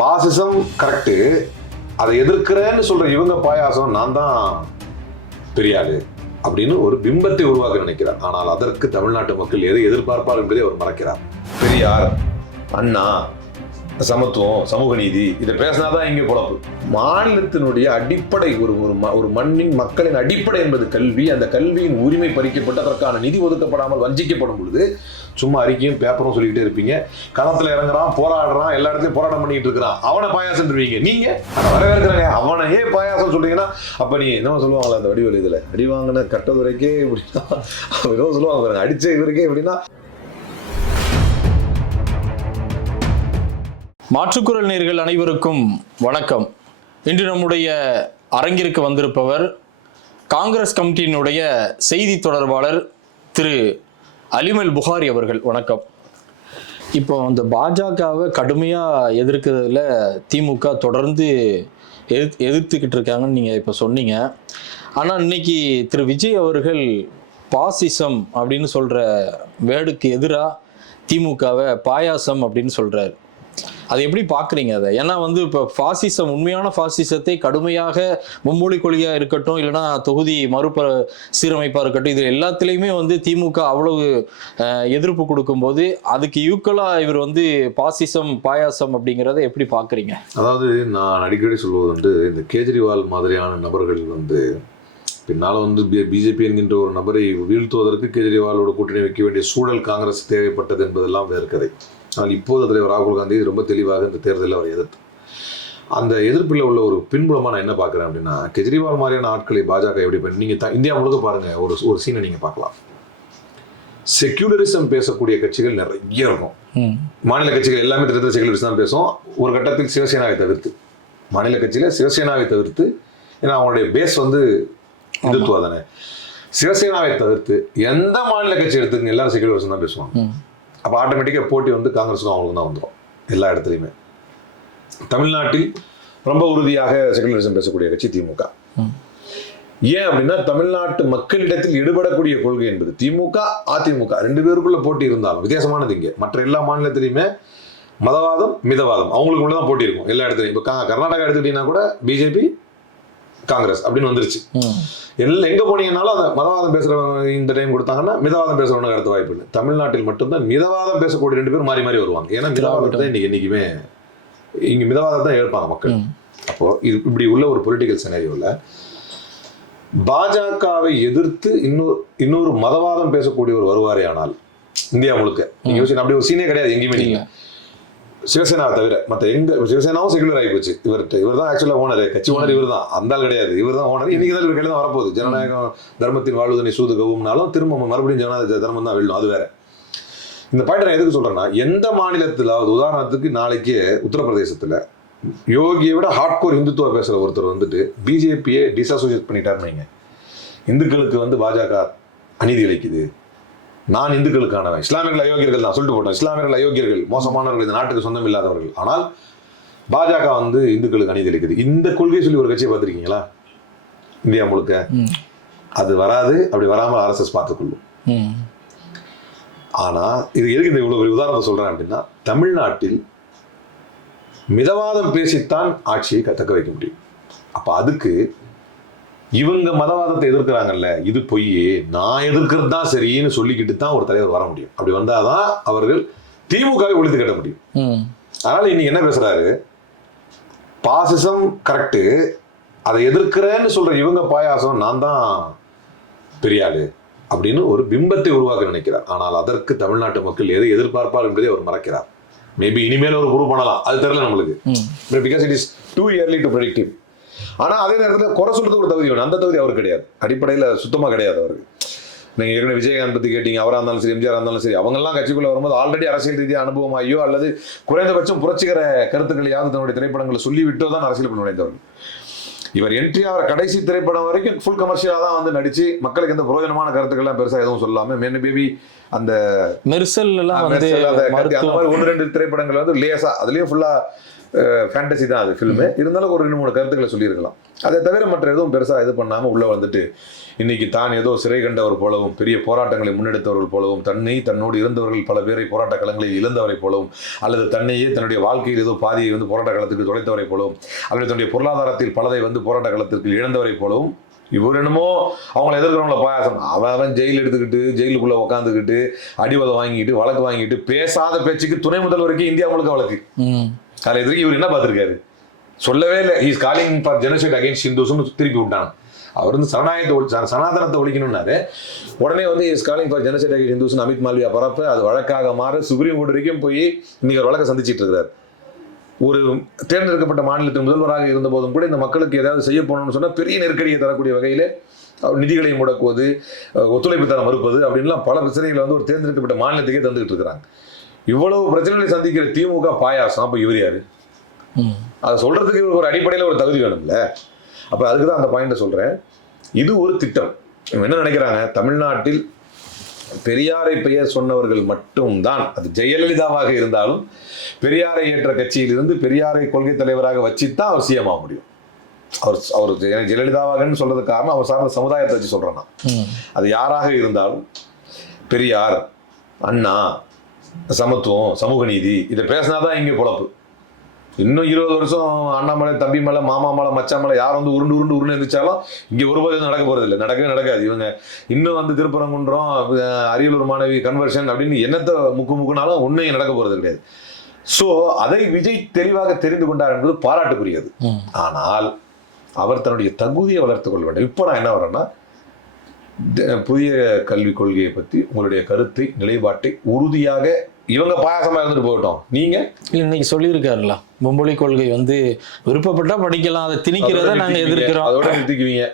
பாசிசம் correct அதை எதிர்க்கிறேன்னு சொல்ற இவங்க பாயாசம் நான் தான் பெரிய அப்படின்னு ஒரு பிம்பத்தை உருவாக்க நினைக்கிறார். ஆனால் அதற்கு தமிழ்நாட்டு மக்கள் எதை எதிர்பார்ப்பார் என்பதை அவர் மறக்கிறார். பெரியார் அண்ணா சமத்துவம் சமூக நீதி இதை பேசினாதான் இங்கே பொழப்பு. மாநிலத்தினுடைய அடிப்படை ஒரு ஒரு ம- ஒரு மண்ணின் மக்களின் அடிப்படை என்பது கல்வி. அந்த கல்வியின் உரிமை பறிக்கப்பட்டு அதற்கான நிதி ஒதுக்கப்படாமல் வஞ்சிக்கப்படும் பொழுது சும்மா அறிக்கையும் பேப்பரும் சொல்லிக்கிட்டே இருப்பீங்க. களத்தில் இறங்குறான் போராடுறான் எல்லா இடத்துலையும் போராட்டம் பண்ணிட்டு இருக்கிறான். அவனை பாயாசம்ன்றீங்க நீங்க? வரவேற்கிறாங்க அவனையே பாயாசம் சொல்றீங்கன்னா அப்ப நீ என்ன சொல்லுவாங்களா அந்த வடிவேலு இதுல? அடி வாங்கின கட்டது வரைக்கே இப்படின்னா சொல்லுவாங்க பாருங்க, அடிச்ச இவருக்கே எப்படின்னா மாற்றுக்குரல் நேர்கள் அனைவருக்கும் வணக்கம். இன்று நம்முடைய அரங்கிற்கு வந்திருப்பவர் காங்கிரஸ் கமிட்டியினுடைய செய்தி தொடர்பாளர் திரு அலிமல் புகாரி அவர்கள். வணக்கம். இப்போ அந்த பாஜகவை கடுமையாக எதிர்க்கிறதுல திமுக தொடர்ந்து எதிர் எதிர்த்துக்கிட்டு இருக்காங்கன்னு நீங்கள் இப்போ சொன்னீங்க. ஆனால் இன்னைக்கு திரு விஜய் அவர்கள் பாசிசம் அப்படின்னு சொல்கிற வேர்டுக்கு எதிராக திமுகவை பாயாசம் அப்படின்னு சொல்கிறார் அது எப்படி பார்க்குறீங்க அதை? ஏன்னா வந்து இப்போ ஃபாசிசம் உண்மையான ஃபாசிசத்தை கடுமையாக மும்மொழி கொள்கையாக இருக்கட்டும் இல்லைன்னா தொகுதி மறுப சீரமைப்பாக இருக்கட்டும் இது எல்லாத்துலேயுமே வந்து திமுக அவ்வளவு எதிர்ப்பு கொடுக்கும்போது அதுக்கு ஈக்குவலாக இவர் வந்து பாசிசம் பாயாசம் அப்படிங்கிறத எப்படி பார்க்குறீங்க? அதாவது நான் அடிக்கடி சொல்வது வந்து இந்த கேஜ்ரிவால் மாதிரியான நபர்கள் வந்து பின்னால் வந்து பிஜேபி என்கின்ற ஒரு நபரை வீழ்த்துவதற்கு கேஜ்ரிவாலோட கூட்டணி வைக்க வேண்டிய சூழல் காங்கிரஸ் தேவைப்பட்டது என்பதெல்லாம் வேறு கதை. ஆனால் இப்போது தலைவர் ராகுல் காந்தி ரொம்ப தெளிவாக இந்த தேர்தலில் அவர் எதிர்த்து. அந்த எதிர்ப்பில் உள்ள ஒரு பின்புலமாக நான் என்ன பார்க்குறேன் அப்படின்னா கெஜ்ரிவால் மாதிரியான ஆட்களை பாஜக எப்படி பண்ணி நீங்கள் இந்தியா முழுக்க பாருங்கள் ஒரு ஒரு சீனை நீங்கள் பார்க்கலாம். செக்யூலரிசம் பேசக்கூடிய கட்சிகள் நிறைய இருக்கும். மாநில கட்சிகள் எல்லாமே திட்டத்தில் செகுலரிஸ்ட் தான் பேசும். ஒரு கட்டத்தில் சிவசேனாவை தவிர்த்து. மாநில கட்சியில சிவசேனாவை தவிர்த்து ஏன்னா அவங்களுடைய பேஸ் வந்து இந்துத்துவா தானே. சிவசேனாவை தவிர்த்து எந்த மாநில கட்சி எடுத்துக்கங்க எல்லாரும் செகுலரிசம் தான் பேசுவாங்க. அப்போ ஆட்டோமேட்டிக்காக போட்டி வந்து காங்கிரஸுக்கும் அவங்களுக்கும் தான் வந்துடும் எல்லா இடத்துலையுமே. தமிழ்நாட்டில் ரொம்ப உறுதியாக செகுலரிசம் பேசக்கூடிய கட்சி திமுக. ஏன் அப்படின்னா தமிழ்நாட்டு மக்களிடத்தில் ஈடுபடக்கூடிய கொள்கை என்பது திமுக அதிமுக ரெண்டு பேருக்குள்ள போட்டி இருந்தாலும் வித்தியாசமானது இங்கே. மற்ற எல்லா மாநிலத்திலையுமே மதவாதம் மிதவாதம். அவங்களுக்குள்ள தான் போட்டி இருக்கும். எல்லா இடத்துலையும். இப்போ கர்நாடகா எடுத்துக்கிட்டீங்கன்னா கூட பிஜேபி காங்கிரஸ் அப்படின்னு வந்துருச்சு. எல்லாம் எங்க போனீங்கன்னாலும் அந்த மதவாதம் பேசுறவங்க இந்த டைம் கொடுத்தாங்கன்னா மிதவாதம் பேசுறவனுக்கு அடுத்த வாய்ப்பு இல்லை. தமிழ்நாட்டில் மட்டும்தான் மிதவாதம் பேசக்கூடிய ரெண்டு பேரும் மாறி மாறி வருவாங்க. ஏன்னா மிதவாதத்தை இன்னைக்கு என்னைக்குமே இங்க மிதவாதம் தான் ஏற்பாங்க மக்கள். அப்போ இது இப்படி உள்ள ஒரு பொலிட்டிக்கல் சினாரியோல பாஜகவை எதிர்த்து இன்னொரு இன்னொரு மதவாதம் பேசக்கூடியவர் வருவாரே ஆனால் இந்தியா முழுக்க. நீங்க யோசிச்சு அப்படி ஒரு சீனே கிடையாது எங்கேயுமே நீங்க. சிவசேனா தவிர மற்ற எங்க சிவசேனாவும் செகுலர் ஆகி போச்சு. இவர்கிட்ட இவர் தான் ஆக்சுவலாக ஓனர் கட்சி ஓனர் இவர் தான் அந்த ஆள் கிடையாது. இவர் தான் ஓனர் இன்னைக்கு தான் இவர் கையில் தான் வரப்போகுது. ஜனநாயகம் தர்மத்தின் வாழ்வதனை சூதுகவும்னாலும் திரும்ப மறுபடியும் ஜனநாயக தர்மம் தான் வெல்லும். அது வேற. இந்த பாயிண்ட் நான் எதுக்கு சொல்றேன்னா எந்த மாநிலத்திலாவது உதாரணத்துக்கு நாளைக்கு உத்தரப்பிரதேசத்தில் யோகியை விட ஹார்ட்கோர் இந்துத்துவ பேசுகிற ஒருத்தர் வந்துட்டு பிஜேபியை டிஸ்அசோசியேட் பண்ணிட்டாருன்னு வைங்க. இந்துக்களுக்கு வந்து பாஜக அநீதி அளிக்குது. நான் இந்துக்களுக்கானவன். இஸ்லாமியர்கள் அயோக்கியர்கள் தான். சொல்லிட்டு போட்டோம். இஸ்லாமியர்கள் அயோக்கியர்கள் மோசமானவர்கள் இந்த நாட்டுக்கு சொந்தம் இல்லாதவர்கள். ஆனால் பாஜக வந்து இந்துக்களுக்கு அநீதி இழைக்குது இந்த கொள்கை சொல்லி ஒரு கட்சியை பார்த்துருக்கீங்களா? இந்தியா முழுக்க. அது வராது. அப்படி வராமல் ஆர்எஸ்எஸ் பார்த்துக்கொள்ளும். ம். ஆனா இது எதுக்கு இந்த இவ்வளவு பெரிய உதாரணத்தை சொல்றேன் அப்படின்னா தமிழ்நாட்டில் மிதவாதம் பேசித்தான் ஆட்சியை தக்க வைக்க முடியும். அப்ப அதுக்கு இவங்க மதவாதத்தை எதிர்க்கிறாங்கல்ல இது பொய் நான் எதிர்க்கிறது தான் சரின்னு சொல்லிக்கிட்டு தான் ஒரு தலைவர் வர முடியும். அப்படி வந்தாதான் அவர்கள் திமுகவை ஒழித்து கட்ட முடியும். அதனால இன்னைக்கு என்ன பேசுறாரு? பாசிசம் கரெக்டு அதை எதிர்க்கிறேன்னு சொல்ற இவங்க பாயாசம் நான் தான் பெரிய ஆளு அப்படின்னு ஒரு பிம்பத்தை உருவாக்க நினைக்கிறார். ஆனால் அதற்கு தமிழ்நாட்டு மக்கள் எதை எதிர்பார்ப்பார் என்பதை அவர் மறக்கிறார். மேபி இனிமேல் ஒரு ப்ரூவ் பண்ணலாம். அது தெரியல நம்மளுக்கு. Because it is too early to predictive ஆனா அதே நேரத்தில் குறை சொல்றதுக்கு ஒரு தகுதி வேணும். அந்த தகுதி அவர் கிடையாது. அடிப்படையில் சுத்தமா கிடையாது அவருக்கு. நீங்க ஏற்கனவே விஜயகாந்த் பத்தி கேட்டீங்க அவரா இருந்தாலும் சரி எம்ஜிஆர் இருந்தாலும் சரி அவங்கெல்லாம் கட்சிக்குள்ள வரும்போது ஆல்ரெடி அரசியல் ரீதியாக அனுபவமாகியோ அல்லது குறைந்தபட்சம் புரட்சிகர கருத்துக்களையாவது தன்னுடைய திரைப்படங்களை சொல்லிவிட்டோ தான் அரசியல் நுழைந்தவர்கள் இவர் என்ட்ரி ஆகிற கடைசி திரைப்படம் வரைக்கும் ஃபுல் கமர்ஷியலாக தான் வந்து நடிச்சு மக்களுக்கு எந்த பிரயோஜனமான கருத்துக்கள்லாம் பெருசா எதுவும் சொல்லாம மேபி பேபி அந்த மெர்சல் அந்த மாதிரி ஒன்று ரெண்டு திரைப்படங்கள் வந்து லேசா அதுலயும் ஃபுல்லா ஃபேண்டசி தான் அது ஃபில்மு இருந்தாலும் ஒரு ரெண்டு மூணு கருத்துக்களை சொல்லியிருக்கலாம். அதை தவிர மற்ற எதுவும் பெருசாக இது பண்ணாமல் உள்ளே வந்துட்டு இன்னைக்கு தான் ஏதோ சிறை கண்டவர் போலவும் பெரிய போராட்டங்களை முன்னெடுத்தவர்கள் போலவும் தன்னை தன்னோடு இருந்தவர்கள் பல பேரை போராட்ட களங்களில் இழந்தவரை போலவும் அல்லது தன்னையே தன்னுடைய வாழ்க்கையில் ஏதோ பாதியை வந்து போராட்ட களத்துக்கு தொலைத்தவரை போலவும் அல்லது தன்னுடைய பொருளாதாரத்தில் பலதை வந்து போராட்ட களத்திற்கு இழந்தவரை போலவும் இவர் என்னமோ அவங்கள எதிர்க்கிறவங்கள பாயாசம். அவன் அவன் ஜெயில் எடுத்துக்கிட்டு ஜெயிலுக்குள்ளே உட்காந்துக்கிட்டு அடிவதை வாங்கிட்டு வழக்கு வாங்கிட்டு பேசாத பேச்சுக்கு துணை முதல்வருக்கு இந்தியா முழுக்க வழக்கு. காலை அதில் எதிர்க்கு இவர் என்ன பார்த்துருக்காரு? சொல்லவே இல்லை. He's calling for genocide against ஹிந்துஸ்னு திருப்பி விட்டான் அவர் வந்து சரணாயத்தை ஒழி ச- சனாதனத்தை ஒழிக்கணும்னாரு. உடனே வந்து is calling for genocide against ஹிந்துஸ்னு Amit Malviya பரப்பு அது வழக்காக மாற சுப்ரீம் கோர்ட் வரைக்கும் போய் இன்னைக்கு ஒரு வழக்கை சந்திச்சிட்டு இருக்கிறார் ஒரு தேர்ந்தெடுக்கப்பட்ட மாநிலத்தின் முதல்வராக இருந்த போதும் கூட இந்த மக்களுக்கு ஏதாவது செய்ய போகணும்னு சொன்னால் பெரிய நெருக்கடியை தரக்கூடிய வகையில் அவர் நிதிகளை முடக்குவது ஒத்துழைப்பு தர மறுப்பது அப்படின்லாம் பல பிரச்சனைகளை வந்து ஒரு தேர்ந்தெடுக்கப்பட்ட மாநிலத்துக்கே தந்துகிட்டு இருக்கிறாங்க. இவ்வளவு பிரச்சனைகளை சந்திக்கிற திமுக பாயாசம் அப்போ இவர் யாரு? அதை சொல்றதுக்கு இவருக்கு ஒரு அடிப்படையில் ஒரு தகுதி வேணும்ல. அப்போ அதுக்கு தான் அந்த பாயிண்ட்டை சொல்கிறேன் இது ஒரு திட்டம். என்ன நினைக்கிறாங்க? தமிழ்நாட்டில் பெரியாரை பெயர் சொன்னவர்கள் மட்டும்தான். அது ஜெயலலிதாவாக இருந்தாலும் பெரியாரை ஏற்ற கட்சியிலிருந்து பெரியாரை கொள்கை தலைவராக வச்சு தான் அவர் சிஎம் ஆக முடியும். அவர் அவர் ஜெய- ஜெயலலிதாவாகன்னு சொல்றதுக்கு காரணம் அவர் சார்ந்த சமுதாயத்தை வச்சு சொல்றேன் நான். ம். அது யாராக இருந்தாலும் பெரியார் அண்ணா சமத்துவம் சமூக நீதி இதை பேசினாதான் இங்கே பொழப்பு. இன்னும் இருபது வருஷம் அண்ணாமலை தம்பி மலை மாமா மலை மச்சா மலை யார் வந்து உருண்டு உருண்டு உருண்டு இருந்துச்சாலும் இங்கே ஒருபோது நடக்க போறது இல்லை நடக்கவே நடக்காது. இவங்க இன்னும் வந்து திருப்பரங்குன்றம் அரியலூர் மாணவி கன்வர்ஷன் அப்படின்னு என்னத்தை முக்கு முக்குனாலும் உண்மையை நடக்க போறது கிடையாது. ஸோ அதை விஜய் தெளிவாக தெரிந்து கொண்டார் என்பது பாராட்டுக்குரியது. ஆனால் அவர் தன்னுடைய தகுதியை வளர்த்துக் கொள்ள வேண்டும். இப்போ நான் என்ன வரேன்னா புதிய கல்விக் கொள்கையை பற்றி உங்களுடைய கருத்தை நிலைப்பாட்டை உறுதியாக இவங்க பாயாசமா இருந்துட்டு போகட்டும். நீங்க? இன்னைக்கு சொல்லியிருக்காருல்ல பொம்பொழி கொள்கை வந்து விருப்பப்பட்டா படிக்கலாம் அதை திணிக்கிறத அதோட நாங்க நிறுத்திக்குவீங்க. எதிர்க்கிறோம். அதோட நிறுத்திக்குவீங்க.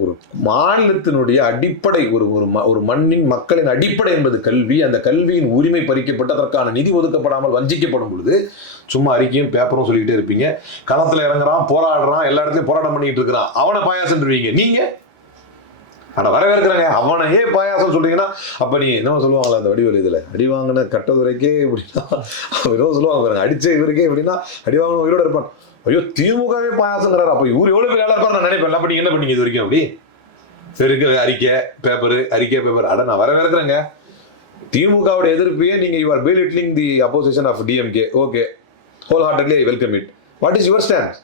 ஒரு மாநிலத்தினுடைய அடிப்படை ஒரு ஒரு ஒரு மண்ணின் மக்களின் அடிப்படை என்பது கல்வி. அந்த கல்வியின் உரிமை பறிக்கப்பட்டதற்கான நிதி ஒதுக்கப்படாமல் வஞ்சிக்கப்படும் பொழுது சும்மா அறிக்கையும் பேப்பரும் சொல்லிக்கிட்டே இருப்பீங்க. களத்துல இறங்குறான் போராடுறான் எல்லா இடத்துலயும் போராட்டம் பண்ணிட்டு இருக்கிறான். அவனை பாயாசம்ன்றீங்க நீங்க? ஆனால் வரவேற்கிறாங்க அவனையே பாயாசம் சொல்றீங்கன்னா அப்போ நீ என்ன சொல்லுவாங்களா அந்த வடிவல் இதில்? அடி வாங்கின கட்டதுரைக்கே இப்படின்னா அவன் சொல்லுவாங்க பாருங்க அடிச்ச இவருக்கே எப்படின்னா அடி வாங்கின உயிரோட இருப்பான். ஐயோ திமுகவே பாயாசங்கிறாரு? அப்போ இவர் எவ்வளோ பேர் இருப்பார் நான் நினைப்பேன் அப்ப நீங்கள் என்ன பண்ணீங்க இது வரைக்கும் அப்படி? செருக்கு அறிக்கை பேப்பரு அறிக்கை பேப்பர் அட நான் வரவேற்கிறேங்க. திமுகவோட எதிர்ப்பையே நீங்கள் you are idling the opposition of DMK okay wholeheartedly I welcome it what is your stand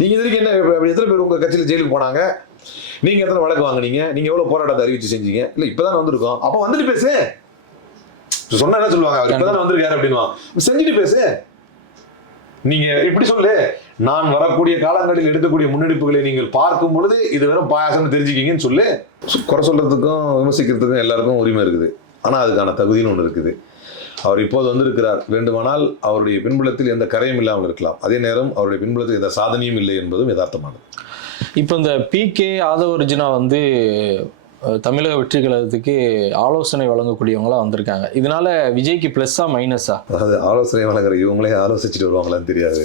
நீங்கள் இது வரைக்கும் என்ன எத்தனை பேர் உங்கள் கட்சியில் ஜெயிலுக்கு போனாங்க? நீங்கள் எத்தனை வழக்கு வாங்குனீங்க? நீங்கள் எவ்வளோ போராட்டத்தை அறிவிச்சு செஞ்சீங்க? இல்ல இப்பதான் வந்திருக்கோம். அப்போ வந்துட்டு பேசு. சொன்னா என்ன சொல்லுவாங்க? அவர் இப்பதான் வந்திருக்காரு அப்படின்னு செஞ்சுட்டு பேசு. நீங்கள் இப்படி சொல்லு. நான் வரக்கூடிய காலங்களில் எடுக்கக்கூடிய முன்னெடுப்புகளை நீங்கள் பார்க்கும் பொழுது இது வெறும் பாயாசம்னு தெரிஞ்சுக்கிங்கன்னு சொல்லு. குறை சொல்கிறதுக்கும் விமர்சிக்கிறதுக்கும் எல்லாருக்கும் உரிமை இருக்குது. ஆனால் அதுக்கான தகுதின்னு ஒன்று இருக்குது. அவர் இப்போது வந்திருக்கிறார். வேண்டுமானால் அவருடைய பின்புலத்தில் எந்த கரையும் இல்லாமல் இருக்கலாம். அதே நேரம் அவருடைய பின்புலத்தில் எந்த சாதனையும் இல்லை என்பதும் யதார்த்தமானது. இப்போ இந்த பிகே ஆதவர்ஜுனா வந்து தமிழக வெற்றி கழகத்துக்கு ஆலோசனை வழங்கக்கூடியவங்களா வந்திருக்காங்க. இதனால விஜய்க்கு பிளஸ்ஸா மைனஸா அதாவது ஆலோசனை வழங்குற இவங்களே ஆலோசிச்சுட்டு வருவாங்களான்னு தெரியாது.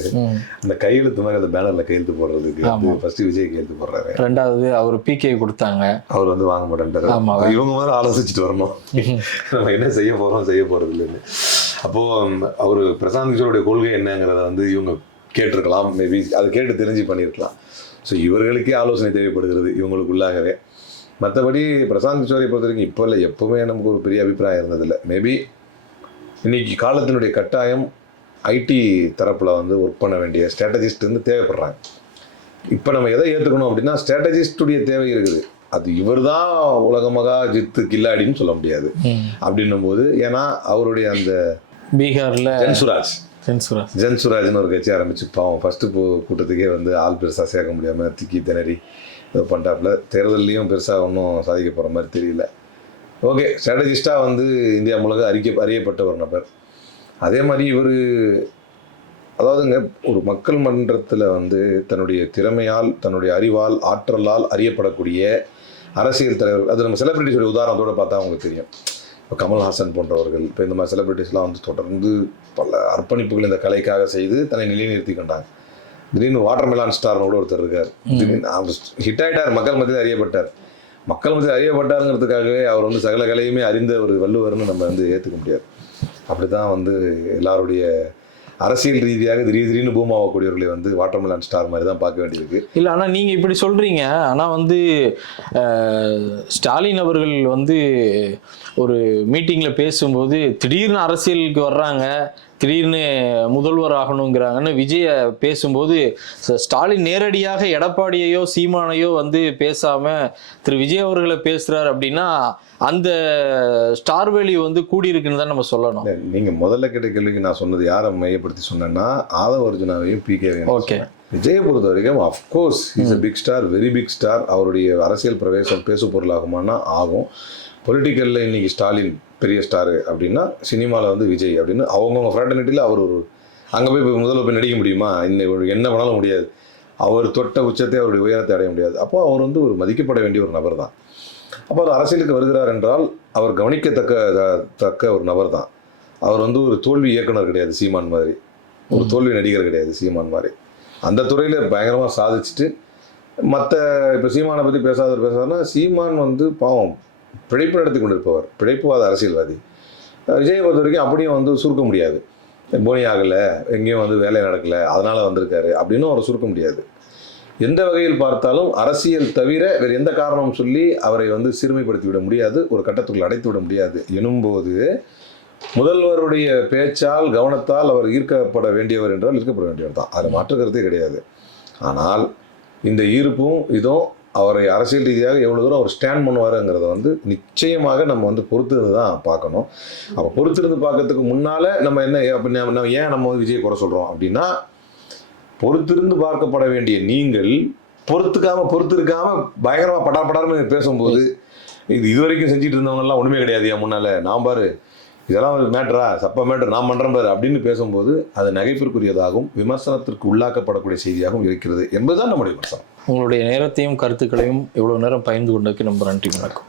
அந்த கையெழுத்து மாதிரி அந்த பேனர்ல கையெழுத்து போடுறதுக்கு. ஃபர்ஸ்ட் விஜய் கையெழுத்து போடுறாரு. ரெண்டாவது அவர் பிகே கொடுத்தாங்க. அவர் வந்து வாங்க மாட்டேன்றாரு. இவங்க மாதிரி ஆலோசிச்சுட்டு வரணும். நம்ம என்ன செய்ய போறோம் செய்ய போறது இல்லைன்னு. அப்போ அவர் பிரசாந்த் கிஷோருடைய கொள்கை என்னங்கிறத வந்து இவங்க கேட்டிருக்கலாம். மேபி அதை கேட்டு தெரிஞ்சு பண்ணியிருக்கலாம். ஸோ இவர்களுக்கே ஆலோசனை தேவைப்படுகிறது இவங்களுக்குள்ளாகவே. மற்றபடி பிரசாந்த் கிஷோரை பொறுத்த வரைக்கும் இப்போ இல்லை எப்பவுமே நமக்கு ஒரு பெரிய அபிப்பிராயம் இருந்ததில்லை. மேபி இன்னைக்கு காலத்தினுடைய கட்டாயம் ஐடி தரப்பில் வந்து ஒர்க் பண்ண வேண்டிய ஸ்ட்ராட்டஜிஸ்ட் வந்து தேவைப்படுறாங்க. இப்போ நம்ம எதை ஏற்றுக்கணும் அப்படின்னா ஸ்ட்ராட்டஜிஸ்டுடைய தேவை இருக்குது. அது இவர் தான் உலகமகா ஜித்து கில்லாடின்னு சொல்ல முடியாது. அப்படின்னும் போது ஏன்னா அவருடைய அந்த பீகார்ல ஜென்சுராஜ் சென்சுரா ஜென்சுராஜ்னு ஒரு கட்சி ஆரம்பிச்சு பாவம் ஃபஸ்ட்டு கூட்டத்துக்கே வந்து ஆள் பெருசாக சேர்க்க முடியாமல் திக்கி திணறி இது பண்ணுறாப்புல தேர்தல்லையும் பெருசாக ஒன்றும் சாதிக்க போகிற மாதிரி தெரியல. ஓகே ஸ்ட்ராட்டஜிஸ்டாக வந்து இந்தியா முழுக்க அறிக்கை அறியப்பட்ட ஒரு நபர் அதே மாதிரி இவர் அதாவதுங்க ஒரு மக்கள் மன்றத்தில் வந்து தன்னுடைய திறமையால் தன்னுடைய அறிவால் ஆற்றலால் அறியப்படக்கூடிய அரசியல் தலைவர் அது நம்ம செலிபிரிட்டிஸோட உதாரணத்தோட பார்த்தா அவங்களுக்கு தெரியும். இப்போ கமல்ஹாசன் போன்றவர்கள் இப்போ இந்த மாதிரி செலிபிரிட்டிஸ்லாம் வந்து தொடர்ந்து பல அர்ப்பணிப்புகள் இந்த கலைக்காக செய்து தன்னை நிலைநிறுத்தி கொண்டாங்க. திடீர்னு வாட்டர் மெலான் ஸ்டார்னு கூட ஒருத்தர் இருக்கார். திடீர்னு ஹிட் ஆயிட்டார். மக்கள் மத்தியில் அறியப்பட்டார். மக்கள் மத்தியில் அறியப்பட்டாருங்கிறதுக்காகவே அவர் வந்து சகல கலையுமே அறிந்த ஒரு வள்ளுவர்னு நம்ம வந்து ஏற்றுக்க முடியாது. அப்படி தான் வந்து எல்லாருடைய அரசியல் ரீதியாக திடீர் திடீர்னு பூம் ஆகக்கூடியவர்களை வந்து வாட்டர்மெலன் ஸ்டார் மாதிரி தான் பார்க்க வேண்டியிருக்கு. இல்ல ஆனா நீங்க இப்படி சொல்றீங்க. ஆனா வந்து ஸ்டாலின் அவர்கள் வந்து ஒரு மீட்டிங்ல பேசும்போது திடீர்னு அரசியலுக்கு வர்றாங்க. திடீர்னு முதல்வர் ஆகணுங்கிறாங்கன்னு விஜய பேசும்போது ஸ்டாலின் நேரடியாக எடப்பாடியையோ சீமானையோ வந்து பேசாம திரு விஜய் அவர்களை பேசுறாரு அப்படின்னா அந்த ஸ்டார் வேல்யூ வந்து கூடியிருக்குன்னு தான் நம்ம சொல்லணும். நீங்க முதல்ல கேட்ட கேள்விக்கு நான் சொன்னது யாரை மையப்படுத்தி சொன்னேன்னா ஆதவ அர்ஜுனாவையும் பி ஓகே விஜயை பொறுத்த வரைக்கும் of course is a big star very big star அவருடைய அரசியல் பிரவேசம் பேசு பொருளாகுமானா ஆகும் பொலிட்டிக்கலில் இன்னைக்கு ஸ்டாலின் பெரிய ஸ்டாரு அப்படின்னா சினிமாவில் வந்து விஜய் அப்படின்னு அவங்கவுங்க ஃப்ராட்டர்னிட்டியில் அவர் ஒரு அங்கே போய் முதல்ல போய் நடிக்க முடியுமா? இன்னும் என்ன பண்ணாலும் முடியாது. அவர் தொட்ட உச்சத்தை அவருடைய உயரத்தை அடைய முடியாது. அப்போ அவர் வந்து ஒரு மதிக்கப்பட வேண்டிய ஒரு நபர் தான். அப்போ அவர் அரசியலுக்கு வருகிறார் என்றால் அவர் கவனிக்கத்தக்க தக்க ஒரு நபர் தான். அவர் வந்து ஒரு தோல்வி இயக்குனர் கிடையாது சீமான் மாதிரி. ஒரு தோல்வி நடிகர் கிடையாது சீமான் மாதிரி. அந்த துறையில் பயங்கரமாக சாதிச்சுட்டு மற்ற இப்போ சீமானை பற்றி பேசாதவர் பேசாதுன்னா சீமான் வந்து பாவம். பிழைப்பு நடத்தி கொண்டிருப்பவர் பிழைப்புவாத அரசியல்வாதி. விஜயை பொறுத்த வரைக்கும் அப்படியும் வந்து சுருக்க முடியாது. போனி ஆகலை எங்கேயும் வந்து வேலை நடக்கலை அதனால் வந்திருக்காரு அப்படின்னு அவரை சுருக்க முடியாது. எந்த வகையில் பார்த்தாலும் அரசியல் தவிர வேறு எந்த காரணமும் சொல்லி அவரை வந்து சிறுமைப்படுத்தி விட முடியாது ஒரு கட்டத்துக்குள் அடைத்து விட முடியாது எனும்போது முதல்வருடைய பேச்சால் கவனத்தால் அவர் ஈர்க்கப்பட வேண்டியவர் என்றால் ஈர்க்கப்பட வேண்டியவர் தான். அது மாற்று கருத்தே கிடையாது. ஆனால் இந்த ஈர்ப்பும் இதுவும் அவரை அரசியல் ரீதியாக எவ்வளோ தூரம் அவர் ஸ்டாண்ட் பண்ணுவாருங்கிறத வந்து நிச்சயமாக நம்ம வந்து பொறுத்திருந்து தான் பார்க்கணும். அப்போ பொறுத்திருந்து பார்க்கறதுக்கு முன்னால் நம்ம என்ன அப்ப நம்ம ஏன் நம்ம வந்து விஜய் குறை சொல்கிறோம் அப்படின்னா பொறுத்திருந்து பார்க்கப்பட வேண்டிய நீங்கள் பொறுத்துக்காம பொறுத்திருக்காமல் பயங்கரமாக படார் படார்னு பேசும்போது இது இதுவரைக்கும் செஞ்சுட்டு இருந்தவங்கலாம் ஒன்றுமே கிடையாது என் முன்னால். நான் பாரு இதெல்லாம் மேட்ரா சப்ப மேட்ரு நான் பண்ணுறேன் பாரு அப்படின்னு பேசும்போது அது நகைப்பிற்குரியதாகவும் விமர்சனத்திற்கு உள்ளாக்கப்படக்கூடிய செய்தியாகவும் இருக்கிறது என்பதுதான் நம்முடைய விமர்சனம். உங்களுடைய நேரத்தையும் கருத்துக்களையும் இவ்வளவு நேரம் பயந்து கொண்டதுக்கு நம்ம நன்றி வணக்கம்.